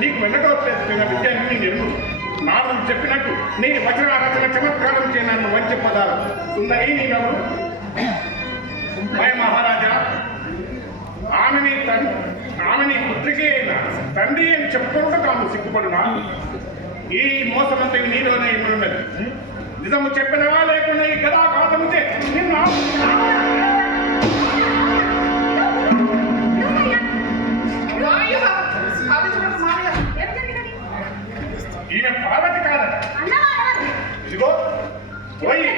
నీకు వెనకవచ్చిన విద్యాన్ని నిరుగు నారదుడు చెప్పినట్టు నీ వచనారచన చమత్కారం చే నన్ను వంచి పదాలు సుందరి నీవెవరు? భయ మహారాజా, ఆమె నీ పుత్రికే అయినా తండ్రి అని చెప్పుకుంటూ తాను సిగ్గుపడునా? ఈ మోసమంతా నీలోనే ఇమ్మన్నది. నిజము చెప్పినవా లేకుండా ఈ గదాఘాతము చే నిన్ను ఈమె పార్వతి కాదట. ఇదిగో పోయి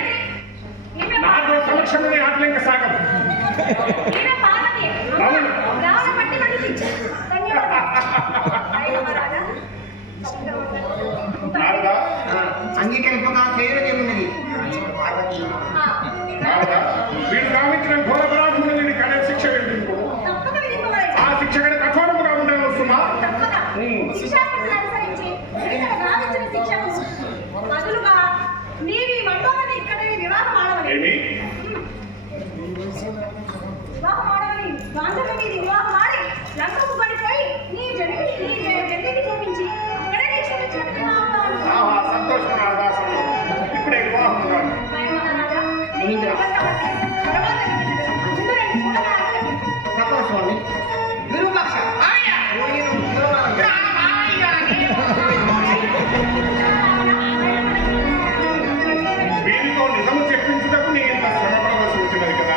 నాతో సమక్షంలోనే ఆటలింక సాగదు. అంగీకరింపగా చేయలేమున్నది. వీడు గావించిన ఘోరపరాధములు నేను కడే శిక్ష విధింపు. ఆ శిక్ష కడ కఠోరముగా ఉండాలి వస్తున్నా. ఏమి సంతోషం. ఇప్పుడే వివాహం కాదు. స్వామి విరూపాక్ష వీరితో నిజము చెప్పించుటకు నేను ఇంత శ్రమపడవలసి వచ్చినది కదా.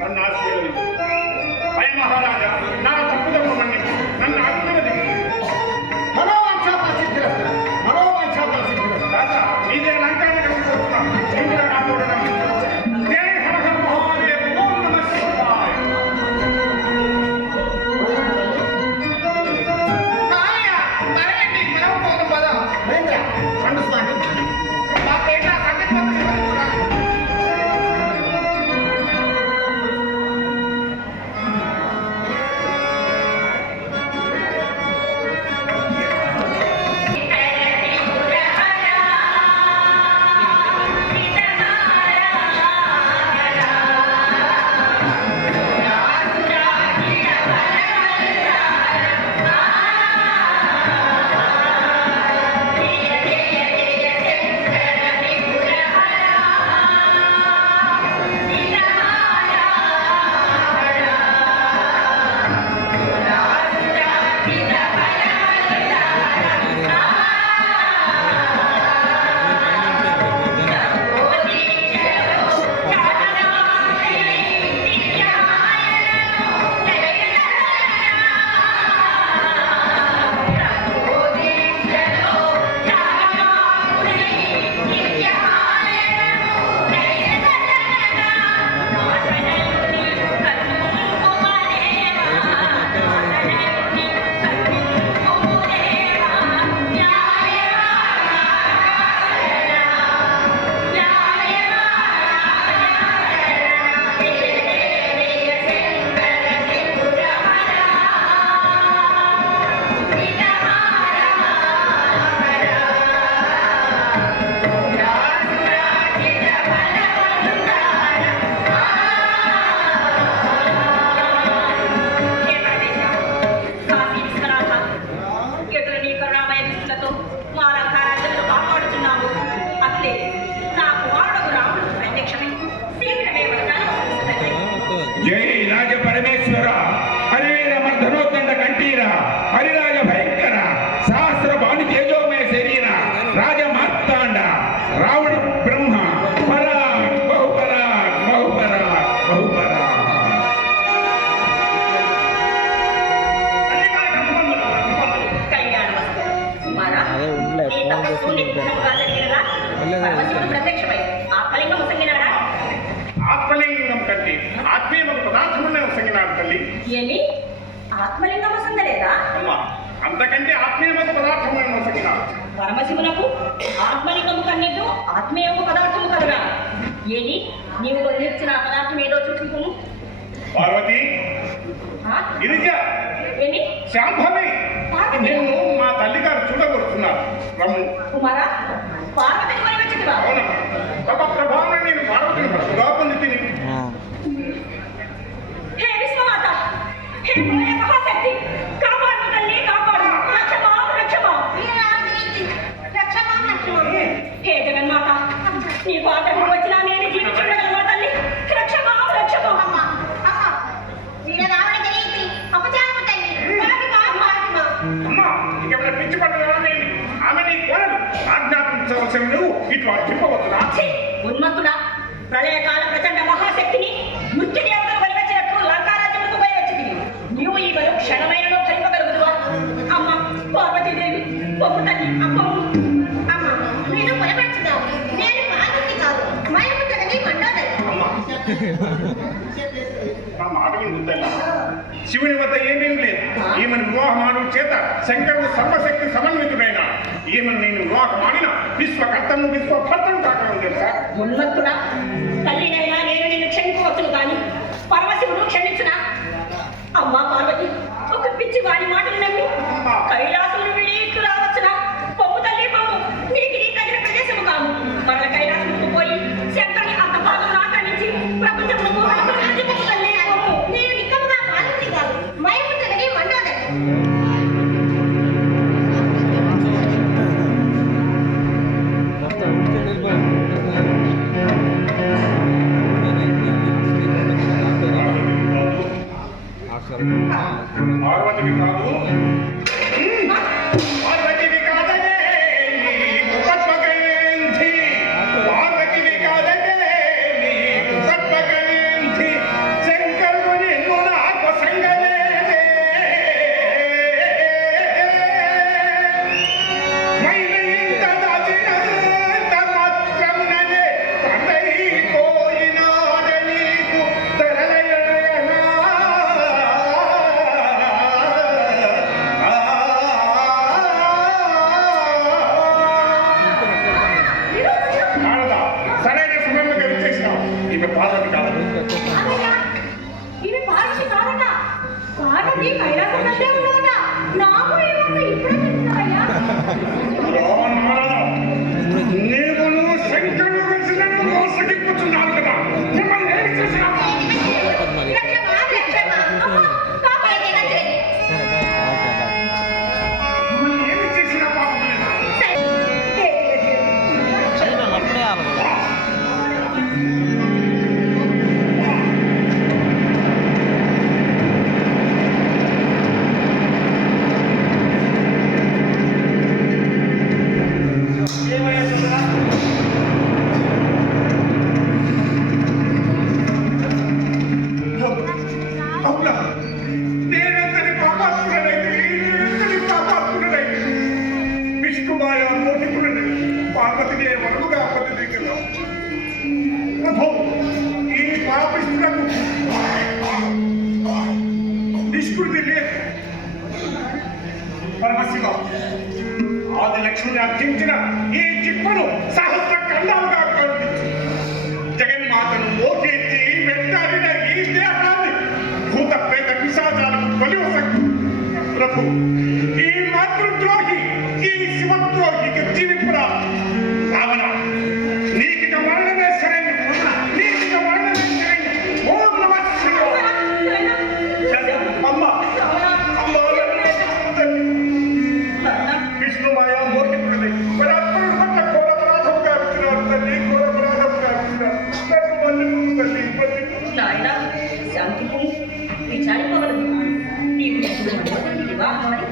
నన్ను ఆశీర్వదించు. భయ మహారాజా, నా తప్పుదమ్మ మన్నించు. నన్ను ఆశీర్వదించు. రాజా, నీదే లంకాన్ని కలిగిపోతున్నా. నేను కూడా నాతో నమ్మించు. జై హర హర మహాదేవ, ఓం నమః శివాయ. పండు స్వామి జై రాజ పరమేశ్వర, హరివీర మర్ధనోత్తండ కంఠీర, హరిరాజ భయంకర, సహస్ర భాను తేజోమయ శరీర, రాజ మార్తాండ, రావణ బ్రహ్మ, పరాక్ బహుపరాక్ బహుపరాక్ బహుపరాక్. ఆత్మలింగం కంటే ఆత్మీయమైన పదార్థమునే సంగినాడు తల్లి. ఏమి ఆత్మలింగం వసందలేదా? అమ్మా, అంతకంటే ఆత్మీయమైన పదార్థమునే సంగినాడు. పరమశివునకు ఆత్మలింగము కన్నెట్టు ఆత్మీయము పదార్థము కలగా. ఏది నీవు వదిలించిన పదార్థం ఏదో చూసుకును. పార్వతి, గిరిజ ఏమి శాంభవి పార్వతి? నేను మా తల్లిగారు చూడగొడుతున్నారు రమ్ము. కుమారా పార్వతిని కొని వచ్చిందివా? అవునా తమ ప్రభావం నేను పార్వతిని భర్తగా పొంది తిని హే విశ్వమాత, హే ప్రళయ మహాశక్తి, కాపాడు తల్లి, కాపాడు. రక్షమా, రక్షమా. హే జగన్మాత, నీకు ఆటంకం వచ్చినా నేను జీవించుండగలను తల్లి. రక్షమా, రక్షమా. అమ్మా ఇంకెవరైనా పిచ్చి పడ్డదాన్ని ఆమె నీ కోరలు ఆజ్ఞాపించవలసిన నువ్వు ఇట్లా చెప్పవచ్చునా? ఛీ, ఉన్మత్తుడా, ప్రళయకాల ప్రచండ మహాశక్తిని మృత్యు దేవతలు వలివచ్చినట్లు లంకారాజ్యములకు పోయి వచ్చింది. నీవు ఈ బలు క్షణమైనను భరింపగలుగుదువా? అమ్మ పార్వతీదేవి, పొమ్ము తల్లి, అమ్మమ్మ. నా మాట వింటుందల్లా శివుని వద్ద ఏమేం లేదు. ఈమెను వివాహమాడు చేత శంకరుడు సర్వశక్తి సమన్వితుడైన ఈమెను నేను వివాహమాడిన విశ్వకర్తను విశ్వభర్తను కాకడం తెలుసా? ఉన్మత్తుడా, తల్లినైనా నేను నిన్ను క్షమించవచ్చును కానీ పరమశివుడు క్షమించునా? అమ్మా పార్వతి, ఒక పిచ్చి వాడి మాటలు నమ్మి కైలాసమును విడి ఇట్లు రావచ్చునా? పొమ్ము తల్లి, పొమ్ము. నీకు నీ తగిన ప్రదేశము కాదు. మరల కైలాసముకు పోయి శంకరుని అంతపాదం ఆక్రమించి ప్రపంచమునకు రాజ్యము తల్లి, పొమ్ము. నేను నిక్కముగా పాలించి కాదు మైముంటదని మండోదరి. పార్వతికి కాదు పార్వతికి కాదనే నీకు పద్మగంధి. పార్వతికి కాదనే నీకు పద్మగంధి. శంకరుడు నిన్ను నాకు సంగలేదే. మైన ఇంత దాచినంత మాత్రముననే తండ్రైపోయినాడ నీకు తరలయనా. నారదా, సరైన సమయంలో విచ్చేసినావు. ఈమె పార్వతి కాదు. అమ్మయ్య, ఇది పార్వతి కాదట. పార్వతి కైలాసంలోనే ఉన్నదట. నాకు ఏమో ఇప్పుడే తెలుసుకున్నావయ్యా. నారదా, నీవును శంకరుడు కలిసి నన్ను మోసగిప్పుచున్నావు కదా. మిమ్మల్ని ఏమి చేసినావు? రక్షమా, రక్షమా. అమ్మా, కాపాడండి తండ్రి. మిమ్మల్ని ఏమి చేసిన పాపం లేదా? అవునా? నేనెంతటి పాపాత్ముడనైతే, నేనెంతటి పాపాత్ముడనైతే విష్ణుమాయ మోహితుడని పార్వతిని వరముగా పొందిదిగను. ప్రభు, ఈ పాపిష్టులకు నిష్కృతి లేదు. పరమశివ, ఆది లక్ష్మిని అర్జించిన ఈ చిప్పను సహస్ర ఖండాలుగా కల్పించు. జగన్మాతను మోహించి వెంటాడిన ఈ దేహాన్ని భూత ప్రేత పిశాచాలకు బలివసక్తు. ప్రభు, ఈ మాతృద్రోహి, ఈ శివద్రోహికి జీవిపురా. రావణ, నీకిక మరణమే సరైన, నీకిక మరణమే సరైన. ఓం నమః శివాయ. అమ్మ, అమ్మ, విష్ణుమాయ మోహితుడిని పరాత్పరుడు పట్ల ఘోర అపరాధం గావించినాడు తల్లి, ఘోర అపరాధం గావించినాడు. నన్ను మన్నిపు తల్లి, మన్నిపు. నాయన శాంతి విచారిపోగలదు. నీవు ఇప్పుడు వివాహమని